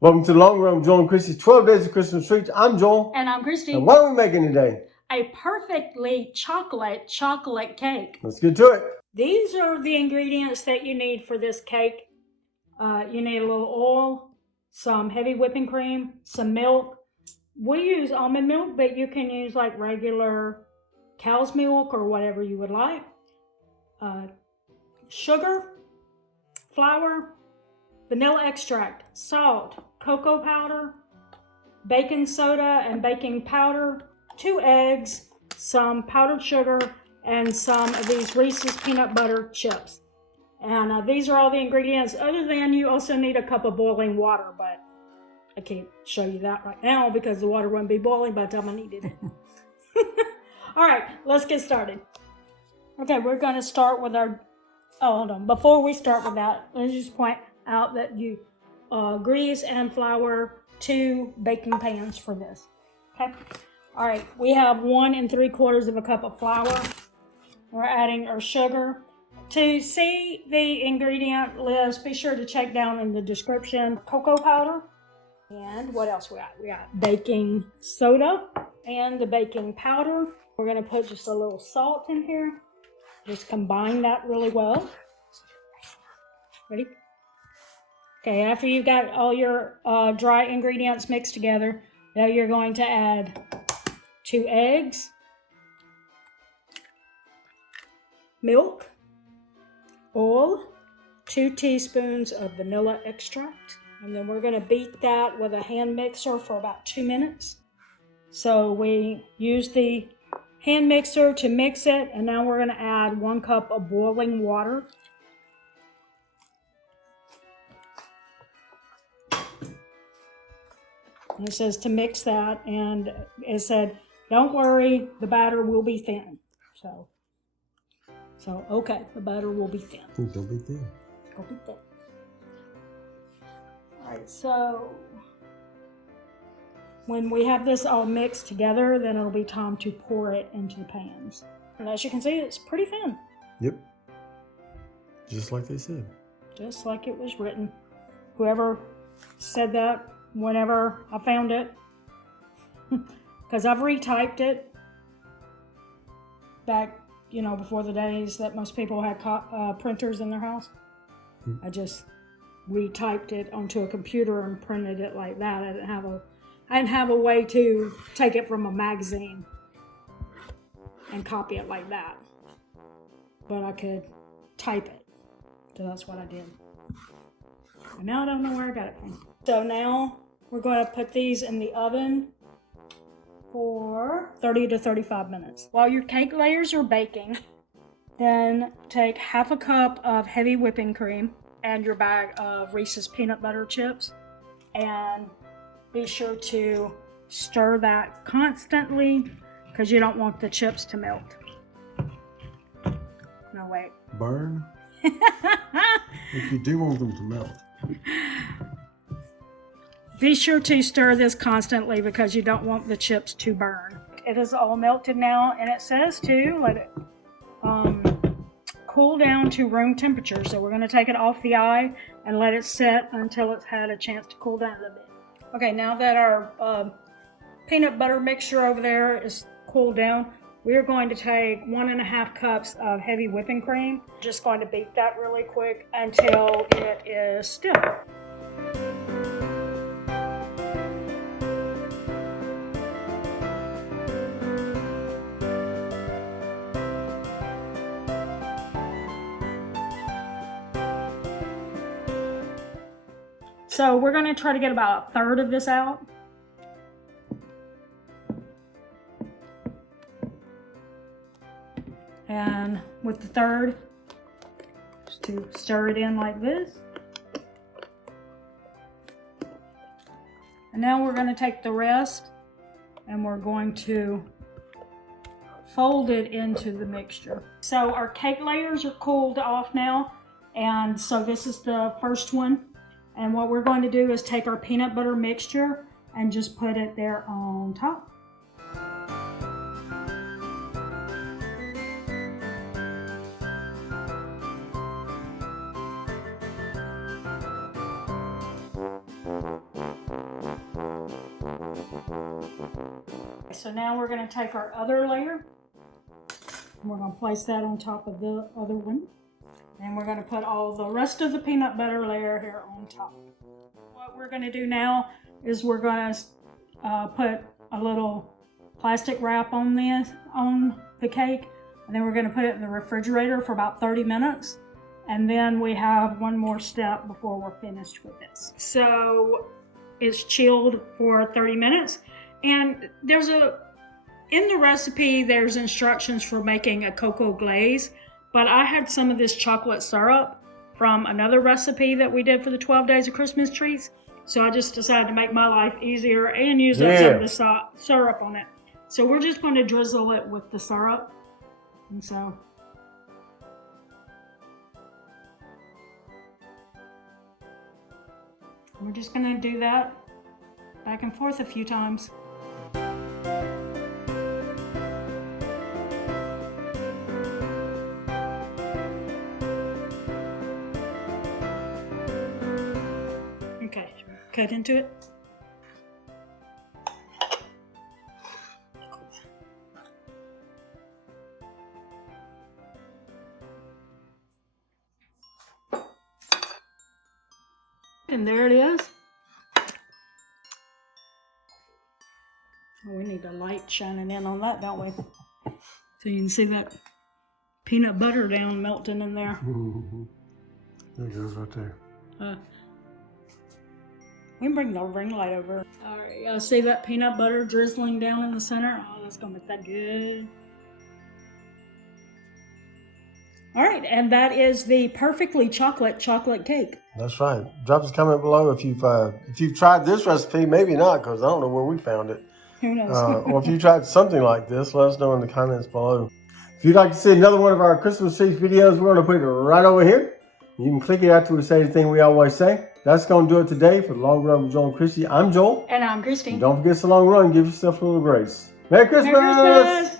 Welcome to the Long Run, Joel and Christy's 12 Days of Christmas Treats. I'm Joel. And I'm Christy. And what are we making today? A perfectly chocolate cake. Let's get to it. These are the ingredients that you need for this cake. You need a little oil, some heavy whipping cream, some milk. We use almond milk, but you can use like regular cow's milk or whatever you would like. Sugar, flour, vanilla extract, salt, cocoa powder, baking soda and baking powder, 2 eggs, some powdered sugar, and some of these Reese's peanut butter chips. And these are all the ingredients, other than you also need a cup of boiling water, but I can't show you that right now because the water wouldn't be boiling by the time I needed it. All right, let's get started. Okay, we're going to start with our, hold on. Before we start with that, let's just point out that you grease and flour 2 baking pans for this. Okay. All right. We have 1 3/4 cup of flour. We're adding our sugar. To see the ingredient list, be sure to check down in the description. Cocoa powder. And what else we got? We got baking soda and the baking powder. We're going to put just a little salt in here. Just combine that really well. Ready? Okay, after you've got all your dry ingredients mixed together, now you're going to add 2 eggs, milk, oil, 2 teaspoons of vanilla extract, and then we're going to beat that with a hand mixer for about 2 minutes. So we use the hand mixer to mix it, and now we're going to add 1 cup of boiling water. It says to mix that, and it said, don't worry, the batter will be thin. So okay, the batter will be thin. It'll be thin. It'll be thin. All right, so when we have this all mixed together, then it'll be time to pour it into the pans. And as you can see, it's pretty thin. Yep. Just like they said. Just like it was written. Whoever said that, whenever I found it, because I've retyped it back, before the days that most people had printers in their house. I just retyped it onto a computer and printed it like that. I didn't have a way to take it from a magazine and copy it like that, but I could type it, so that's what I did. And now I don't know where I got it from. So now we're going to put these in the oven for 30 to 35 minutes. While your cake layers are baking, then take half a cup of heavy whipping cream and your bag of Reese's peanut butter chips, and be sure to stir that constantly because you don't want the chips to melt. No, wait. Burn? If you do want them to melt. Be sure to stir this constantly because you don't want the chips to burn. It is all melted now, and it says to let it cool down to room temperature. So we're going to take it off the eye and let it set until it's had a chance to cool down a little bit. Okay, now that our peanut butter mixture over there is cooled down, we're going to take 1.5 cups of heavy whipping cream. Just going to beat that really quick until it is stiff. So we're going to try to get about 1/3 of this out. And with the 1/3, just to stir it in like this. And now we're going to take the rest and we're going to fold it into the mixture. So our cake layers are cooled off now, and so this is the first one. And what we're going to do is take our peanut butter mixture and just put it there on top. So now we're going to take our other layer. We're going to place that on top of the other one. And we're going to put all the rest of the peanut butter layer here on top. What we're going to do now is we're going to put a little plastic wrap on the cake. And then we're going to put it in the refrigerator for about 30 minutes. And then we have one more step before we're finished with this. So it's chilled for 30 minutes. And in the recipe, there's instructions for making a cocoa glaze. But I had some of this chocolate syrup from another recipe that we did for the 12 Days of Christmas Treats. So I just decided to make my life easier and use up some of the syrup on it. So we're just going to drizzle it with the syrup. And so we're just going to do that back and forth a few times. Okay, cut into it. And there it is. Oh, we need the light shining in on that, don't we? So you can see that peanut butter down melting in there. Mm-hmm. There it goes right there. We can bring the ring light over. All right, see that peanut butter drizzling down in the center? Oh, that's gonna make that good. All right, and that is the perfectly chocolate cake. That's right. Drop us a comment below if you've tried this recipe. Maybe not, because I don't know where we found it. Who knows? Or if you tried something like this, let us know in the comments below. If you'd like to see another one of our Christmas Treats videos, we're going to put it right over here. You can click it after we say the thing we always say. That's going to do it today for the Long Run with Joel and Christy. I'm Joel. And I'm Christy. And don't forget, it's a long run. Give yourself a little grace. Merry Christmas! Merry Christmas!